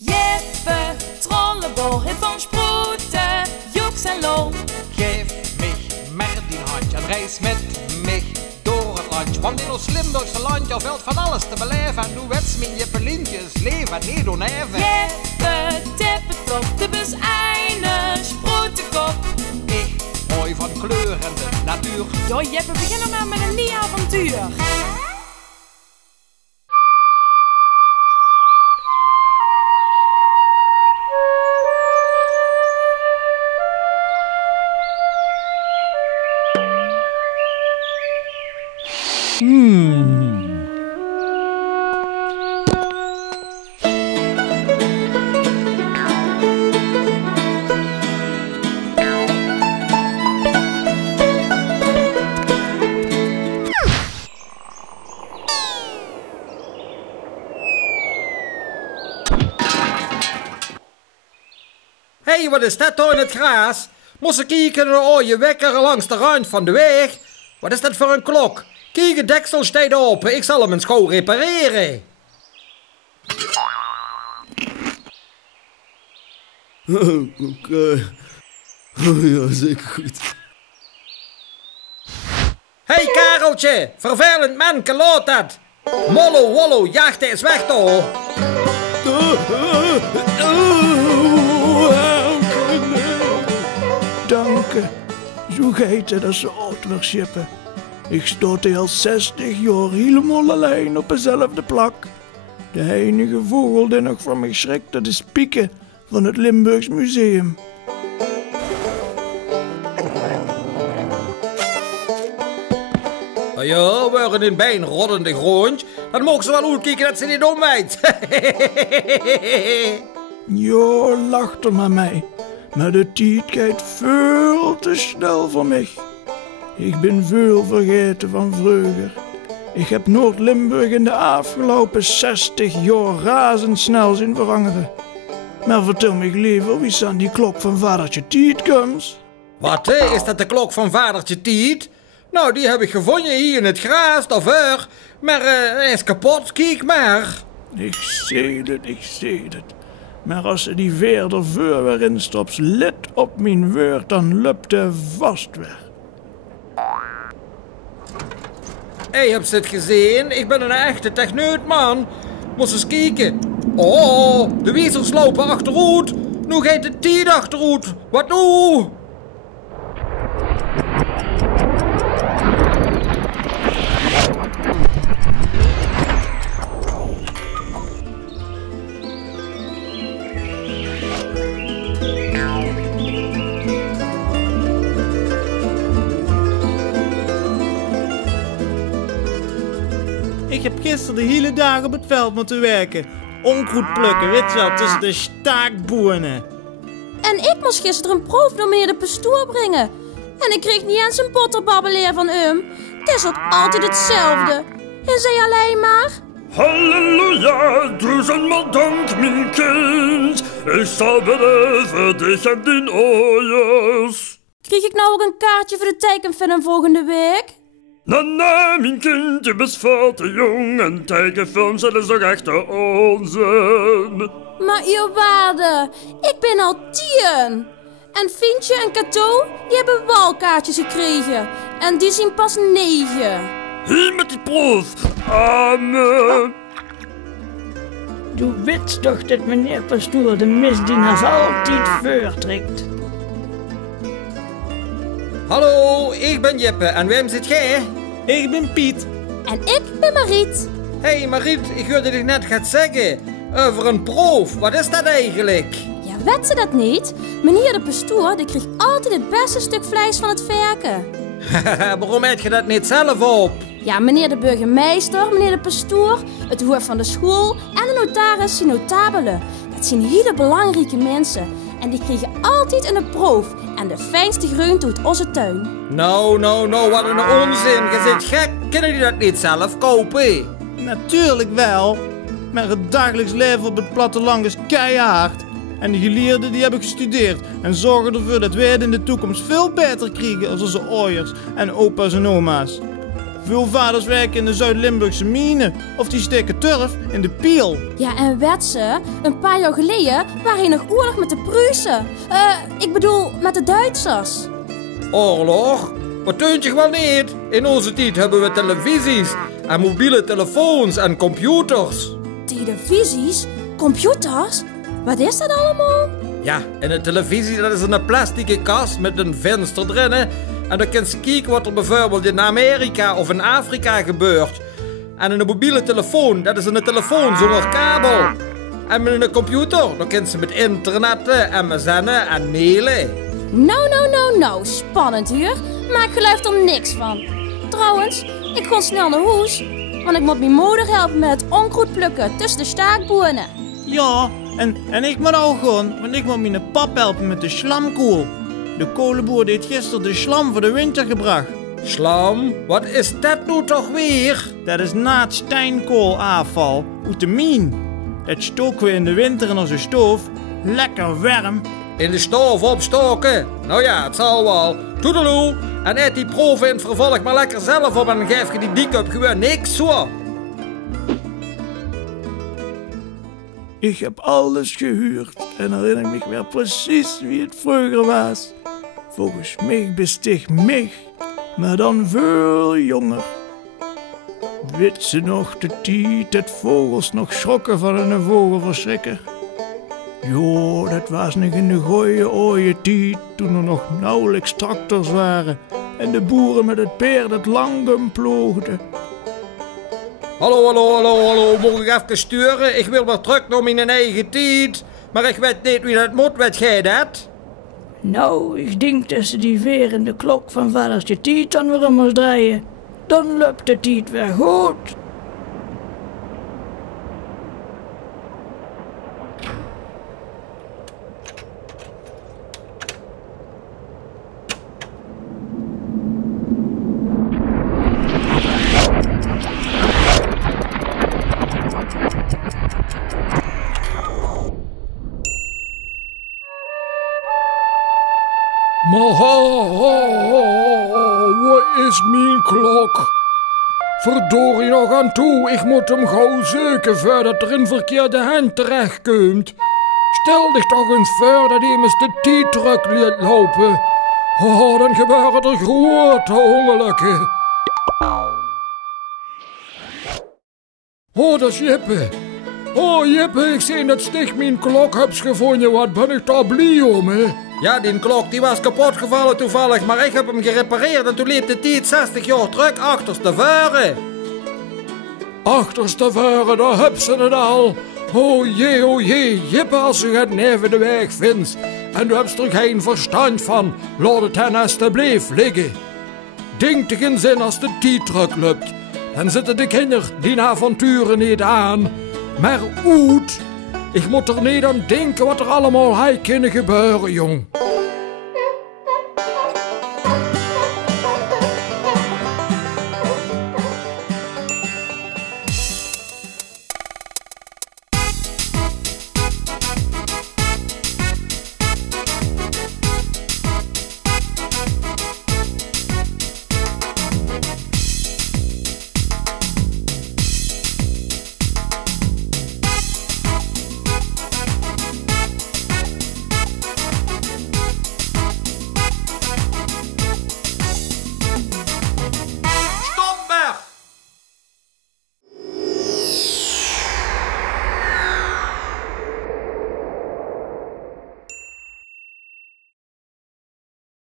Jeppe, Trollebol, heeft van Sproeten, Joeks en Lol. Geef mich maar die hand en reis met mich door het land. Want in ons Limburgse landje valt van alles te beleven. En doe wets mijn Jeppelientjes leven niet doen even. Jeppe, Tippetop, de bus einde, Sproetenkop. Ik mooi van kleurende natuur. Jo, Jeppe, begin er maar met een nieuw avontuur. Hé, wat is dat daar in het gras? Moest ik kijken naar je wekker langs de rand van de weg? Wat is dat voor een klok? Kijk, het deksel staat open. Ik zal hem eens gauw repareren. Oké. Ja, zeker goed. Hé, Kareltje, vervelend man, laat dat. Mollo, wollo, jachten is weg toch? Dank je. Zo gaat het als ze oud wordt, Jeppe. Ik stond al 60 jaar helemaal alleen op dezelfde plak. De enige vogel die nog van mij schrikt, dat is Pieke van het Limburgs Museum. Ja, we hebben een been roddende grond. Dan mogen ze wel uitkijken dat ze niet omwijt. Ja, lacht er maar mij. Maar de tijd gaat veel te snel voor mij. Ik ben veel vergeten van vroeger. Ik heb Noord-Limburg in de afgelopen 60 jaar razendsnel zien veranderen. Maar vertel me liever, wie is aan die klok van vadertje Tiet komt? Wat, is dat de klok van vadertje Tiet? Nou, die heb ik gevonden hier in het gras, daarvoor. Maar hij is kapot, kijk maar. Ik zie het. Maar als ze die veer ervoor weer instopt, let op mijn woord, dan loopt hij vast weg. Hé, heb je het gezien? Ik ben een echte techneut, man. Moest eens kijken. Oh, de wiezels lopen achteruit. Nu gaat de Tiet achteruit. Wat nu? Ik heb gisteren de hele dag op het veld moeten werken. Onkruid plukken, weet je wel, tussen de staakboenen. En ik moest gisteren een proef door meneer de pastoor brengen. En ik kreeg niet eens een botterbabbeleer van hem. Het is ook altijd hetzelfde. En zij alleen maar... Halleluja, duizendmaal dank, mijn kind. Ik zal bidden voor dich en dien oorjes. Kreeg ik nou ook een kaartje voor de tekenfilm volgende week? Nee, mijn kind, je bent veel te jong en tekenfilms, dat is toch echt onzin. Maar eerwaarde, ik ben al 10. En Fientje en Cato, die hebben walkaartjes gekregen. En die zien pas 9. Hier met die proef. Amen. Du weet toch dat meneer pastoor de misdienaars altijd voortrekt. Hallo, ik ben Jeppe. En wem zit jij? Ik ben Piet. En ik ben Mariet. Hé, Mariet, ik hoorde je net gaan zeggen. Over een proef. Wat is dat eigenlijk? Ja, weet ze dat niet? Meneer de pastoor, die kreeg altijd het beste stuk vlees van het verken. Waarom eet je dat niet zelf op? Ja, meneer de burgemeester, meneer de pastoor, het hoofd van de school en de notaris zijn notabelen. Dat zijn hele belangrijke mensen. En die kregen altijd een proef en de fijnste groente uit onze tuin. Nou, wat een onzin. Je zit gek. Kunnen die dat niet zelf kopen? Natuurlijk wel. Maar het dagelijks leven op het platteland is keihard. En de geleerden die hebben gestudeerd en zorgen ervoor dat wij het in de toekomst veel beter krijgen als onze ouders en opa's en oma's. Veel vaders werken in de Zuid-Limburgse mine of die steken turf in de Piel. Ja, en wetsen, een paar jaar geleden waren hier nog oorlog met de Pruisen. Ik bedoel, met de Duitsers. Oorlog? Wat deunt je wel niet? In onze tijd hebben we televisies en mobiele telefoons en computers. Televisies? Computers? Wat is dat allemaal? Ja, en een televisie dat is een plastic kast met een venster erin. En dan kun je kijken wat er bijvoorbeeld in Amerika of in Afrika gebeurt. En een mobiele telefoon, dat is een telefoon zonder kabel. En met een computer, dan kun je met internetten, MSN'en en mailen. Nou, spannend hier. Maar ik geloof er niks van. Trouwens, ik ga snel naar huis. Want ik moet mijn moeder helpen met het onkruid plukken tussen de staakbonen. Ja, en ik moet ook gewoon, want ik moet mijn pap helpen met de slamkool. De kolenboer heeft gisteren de slam voor de winter gebracht. Slam? Wat is dat nu toch weer? Dat is na het steenkoolafval uit de mine. Dat stoken we in de winter in onze stoof. Lekker warm. In de stoof opstoken? Nou ja, het zal wel. Toedeloe. En eet die proeven in het vervolg maar lekker zelf op en geef je die diecup gewoon niks zo. Ik heb alles gehuurd en herinner me weer precies wie het vroeger was. Volgens mij besticht mij, maar dan veel jonger. Weet ze nog de tijd dat vogels nog schrokken van een vogelverschrikker? Jo, dat was nog in de goeie oude tijd toen er nog nauwelijks tractors waren en de boeren met het paard het langum ploegden. Hallo, moet ik even sturen? Ik wil weer terug naar mijn eigen tijd. Maar ik weet niet wie dat moet, weet jij dat? Nou, ik denk dat ze die veer in de klok van vadertje Tiet dan weer om ons draaien. Dan loopt de tijd weer goed. Maar wat is mijn klok? Verdorie nog aan toe, ik moet hem gauw zoeken voordat er in verkeerde hand terechtkomt. Stel dich toch eens voor dat iemand de tijd terug liet lopen. Oh, dan gebeuren er grote ongelukken. Oh, dat is Jippe. Oh, Jippe, ik zie dat sticht mijn klok hebt gevonden. Wat ben ik daar blij om, hè? Ja, die klok die was kapot gevallen toevallig, maar ik heb hem gerepareerd en toen liep de tijd 60 jaar terug achterstevoren. Achterstevoren, daar heb ze het al. Oh jee, Jippe, als je het neven de weg vindt en u hebt er geen verstand van, laat het hen alsjeblieft liggen. Denk toch in zin als de tijd terugloopt, dan zitten de kinderen die avonturen niet aan. Maar uit, ik moet er niet aan denken wat er allemaal had kunnen gebeuren, jong.